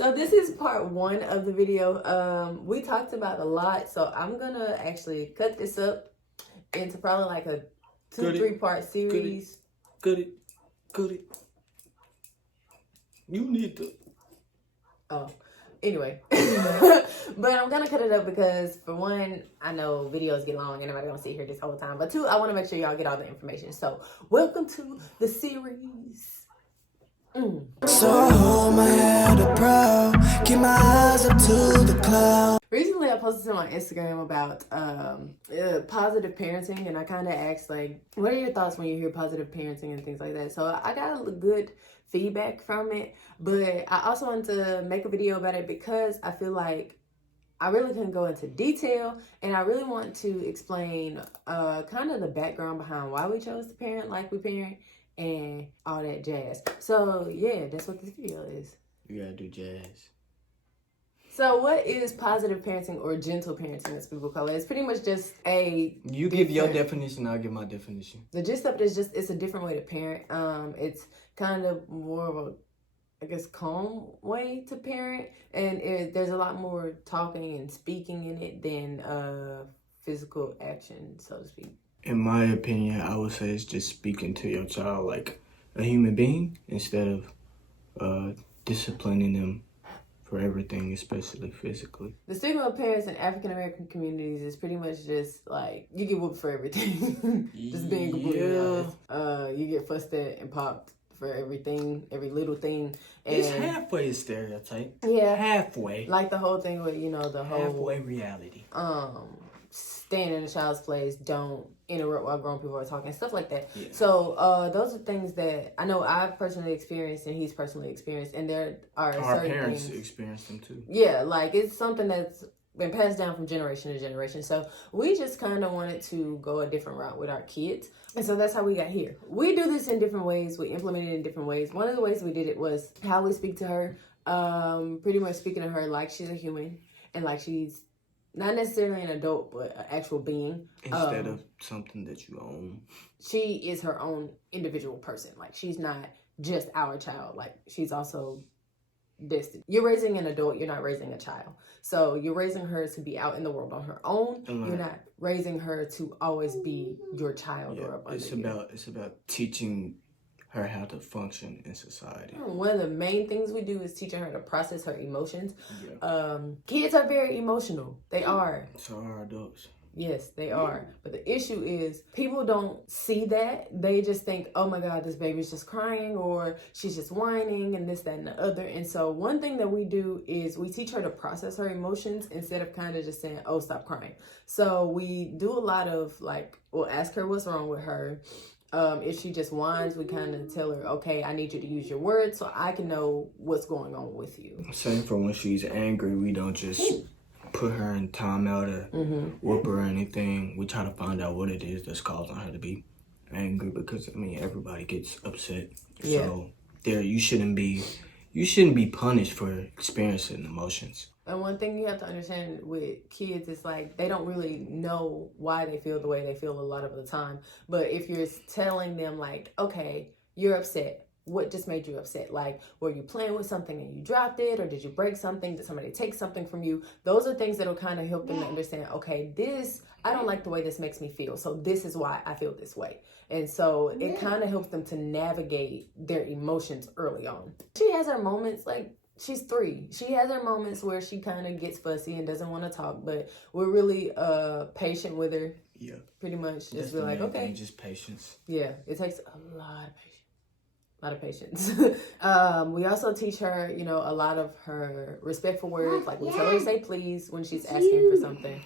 So this is part 1 of the video. We talked about a lot, so I'm gonna actually cut this up into probably like a 2-3 part series. Cut it. You need to. Oh, anyway. But I'm gonna cut it up because, for one, I know videos get long. Anybody gonna sit here this whole time. But 2, I want to make sure y'all get all the information. So welcome to the series. So hold my head up proud, keep my eyes up to the clouds. Recently, I posted on Instagram about positive parenting, and I kind of asked, like, what are your thoughts when you hear positive parenting and things like that? So I got a good feedback from it, but I also wanted to make a video about it because I feel like I really couldn't go into detail, and I really want to explain kind of the background behind why we chose to parent like we parent and all that jazz. So yeah, that's what this video is. You gotta do jazz. So what is positive parenting, or gentle parenting as people call it? It's pretty much just a... You give your definition, I'll give my definition. The gist of it is just, it's a different way to parent. It's kind of more of a, I guess, calm way to parent. And there's a lot more talking and speaking in it than physical action, so to speak. In my opinion, I would say it's just speaking to your child like a human being instead of disciplining them for everything, especially physically. The stigma of parents in African American communities is pretty much just like, you get whooped for everything. Just being completely honest. You get fussed at and popped for everything, every little thing. And it's halfway a stereotype. Yeah. Halfway. Like the whole thing with, the whole... Halfway reality. Stand in a child's place, don't interrupt while grown people are talking, stuff like that. Yeah. So those are things that I know I've personally experienced and he's personally experienced, and there are our certain parents things, experienced them too. Yeah, like it's something that's been passed down from generation to generation. So we just kind of wanted to go a different route with our kids, and so that's how we got here. We do this in different ways. We implement it in different ways. One of the ways we did it was how we speak to her. Pretty much speaking to her like she's a human and like she's not necessarily an adult, but an actual being. Instead of something that you own. She is her own individual person. Like, she's not just our child. Like, she's also destined. You're raising an adult, you're not raising a child. So you're raising her to be out in the world on her own. You're not raising her to always be your child. Yeah, or up under it's about teaching her how to function in society. One of the main things we do is teaching her to process her emotions. Yeah. Kids are very emotional. They are. So are adults. Yes, they are. But the issue is people don't see that. They just think, oh my God, this baby's just crying, or she's just whining, and this, that, and the other. And so one thing that we do is we teach her to process her emotions instead of kind of just saying, oh, stop crying. So we do a lot of, like, we'll ask her what's wrong with her. If she just whines, we kind of tell her, okay, I need you to use your words so I can know what's going on with you. Same for when she's angry. We don't just put her in timeout or whoop her or anything. We try to find out what it is that's causing her to be angry, because everybody gets upset. Yeah. So you shouldn't be punished for experiencing emotions. And one thing you have to understand with kids is, like, they don't really know why they feel the way they feel a lot of the time. But if you're telling them, like, okay, you're upset. What just made you upset? Like, were you playing with something and you dropped it? Or did you break something? Did somebody take something from you? Those are things that will kind of help them to understand, okay, I don't like the way this makes me feel. So this is why I feel this way. And so it kind of helps them to navigate their emotions early on. She has her moments, like, she's 3. She has her moments where she kind of gets fussy and doesn't want to talk, but we're really patient with her. Yeah. Pretty much. Just be like, okay. Just patience. Yeah, it takes a lot of patience. We also teach her, a lot of her respectful words. Like, we tell her to say please when she's asking for something.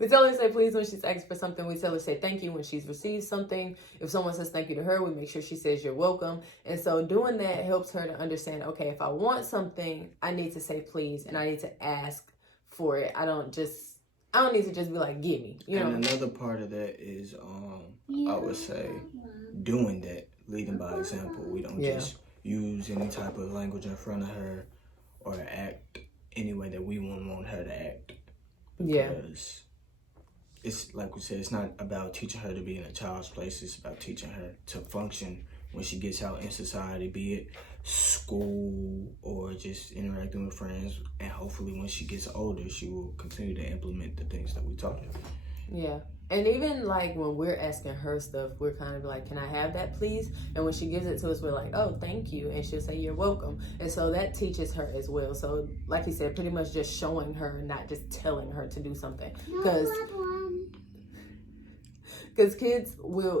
We tell her to say please when she's asking for something. We tell her to say thank you when she's received something. If someone says thank you to her, we make sure she says you're welcome. And so doing that helps her to understand, okay, if I want something, I need to say please, and I need to ask for it. I don't need to just be like, give me. And another part of that is, I would say, doing that, leading by example. We don't just use any type of language in front of her or act any way that we wouldn't want her to act. Because it's like we said, it's not about teaching her to be in a child's place. It's about teaching her to function when she gets out in society, be it school or just interacting with friends. And hopefully when she gets older, she will continue to implement the things that we taught her. Yeah. And even like when we're asking her stuff, we're kind of like, can I have that please? And when she gives it to us, we're like, oh, thank you. And she'll say, you're welcome. And so that teaches her as well. So like you said, pretty much just showing her, not just telling her to do something. Because kids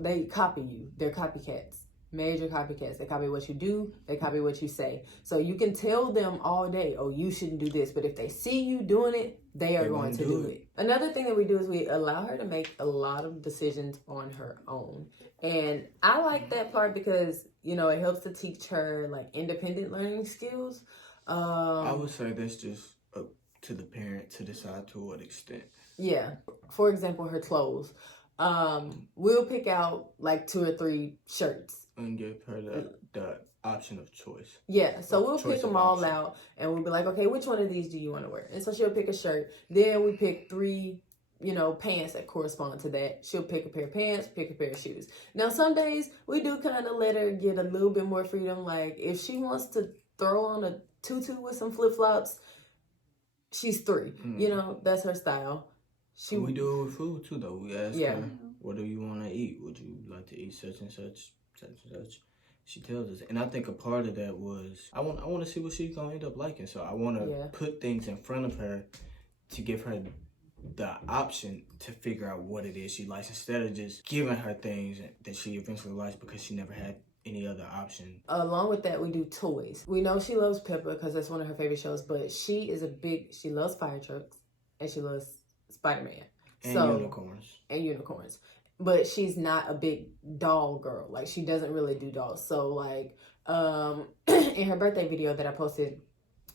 they copy you. They're copycats. Major copycats. They copy what you do. They copy what you say. So you can tell them all day, oh, you shouldn't do this. But if they see you doing it, they're going to do it. Another thing that we do is we allow her to make a lot of decisions on her own. And I like that part because, it helps to teach her like independent learning skills. I would say that's just up to the parent to decide to what extent. Yeah. For example, her clothes. We'll pick out like 2 or 3 shirts. And give her the option of choice. Yeah, so we'll pick them all out and we'll be like, okay, which one of these do you want to wear? And so she'll pick a shirt. Then we pick 3, pants that correspond to that. She'll pick a pair of pants, pick a pair of shoes. Now, some days we do kind of let her get a little bit more freedom. Like if she wants to throw on a tutu with some flip-flops, she's 3. That's her style. We do it with food too, though. We ask her, what do you want to eat? Would you like to eat such and such? She tells us, and I think a part of that was I want to see what she's gonna end up liking. So I want to put things in front of her to give her the option to figure out what it is she likes, instead of just giving her things that she eventually likes because she never had any other option. Along with that, we do toys. We know she loves Peppa because that's one of her favorite shows, but she loves fire trucks and she loves Spider-Man and unicorns. But she's not a big doll girl. Like, she doesn't really do dolls. So, like, in her birthday video that I posted,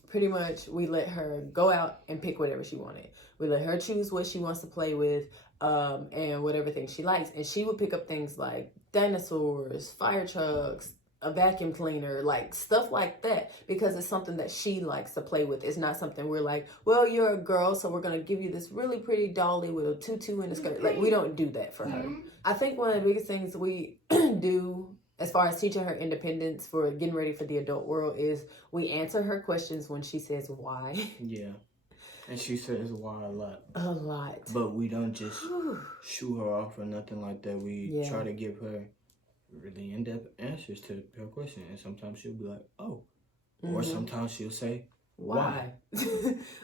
pretty much we let her go out and pick whatever she wanted. We let her choose what she wants to play with and whatever thing she likes. And she would pick up things like dinosaurs, fire trucks, a vacuum cleaner, like stuff like that, because it's something that she likes to play with. It's not something we're like, well, you're a girl, so we're going to give you this really pretty dolly with a tutu and a skirt. Like, we don't do that for her. I think one of the biggest things we do as far as teaching her independence for getting ready for the adult world is we answer her questions when she says why. Yeah. And she says why a lot. A lot. But we don't just shoo her off or nothing like that. We try to give her really in-depth answers to her question, and sometimes she'll be like, oh, or sometimes she'll say why.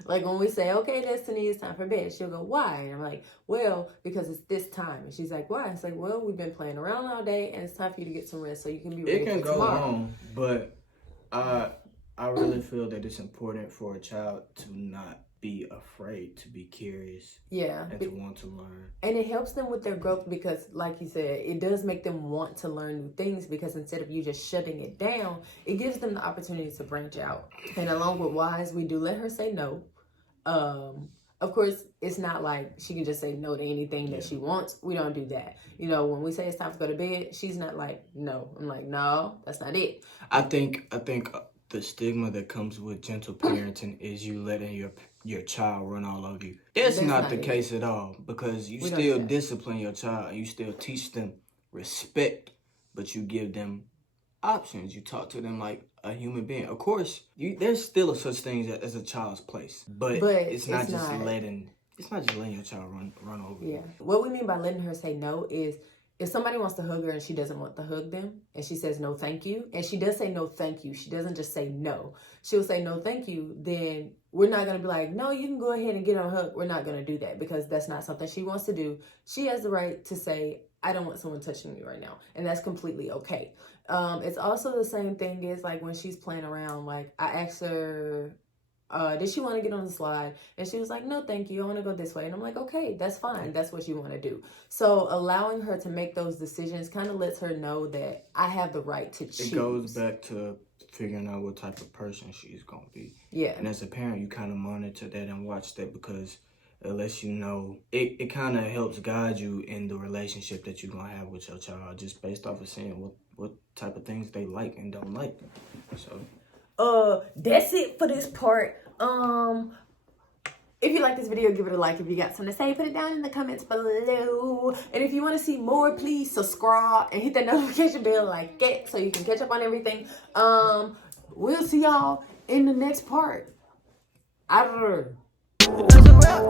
Like when we say, okay, Destiny, it's time for bed, she'll go, why? And I'm like, well, because it's this time. And she's like, why? It's like, well, we've been playing around all day and it's time for you to get some rest so you can be ready for tomorrow. It can go on, but I really feel that it's important for a child to not be afraid to be curious, and to want to learn. And it helps them with their growth because, like you said, it does make them want to learn new things, because instead of you just shutting it down, it gives them the opportunity to branch out. And along with whys, we do let her say no. Of course, it's not like she can just say no to anything that she wants. We don't do that. When we say it's time to go to bed, she's not like, no. I'm like, no, that's not it. I think the stigma that comes with gentle parenting is you letting your child run all over you. That's not the case at all, because you still discipline your child and you still teach them respect, but you give them options. You talk to them like a human being. Of course, there's still such things as a child's place, but it's not just letting your child run over you. What we mean by letting her say no is, if somebody wants to hug her and she doesn't want to hug them, and she says no thank you, and she does say no thank you, she doesn't just say no. She'll say no thank you, then we're not going to be like, no, you can go ahead and get on a hug. We're not going to do that, because that's not something she wants to do. She has the right to say, I don't want someone touching me right now, and that's completely okay. It's also the same thing as like when she's playing around, like I asked her, did she want to get on the slide? And she was like, no, thank you. I want to go this way. And I'm like, okay, that's fine. That's what you want to do. So allowing her to make those decisions kind of lets her know that I have the right to choose. It goes back to figuring out what type of person she's going to be. Yeah. And as a parent, you kind of monitor that and watch that, because it lets you know, it kind of helps guide you in the relationship that you're going to have with your child, just based off of seeing what type of things they like and don't like. So... that's it for this part. If you like this video, give it a like. If you got something to say, put it down in the comments below. And if you want to see more, please subscribe and hit that notification bell like that so you can catch up on everything. We'll see y'all in the next part. I don't know.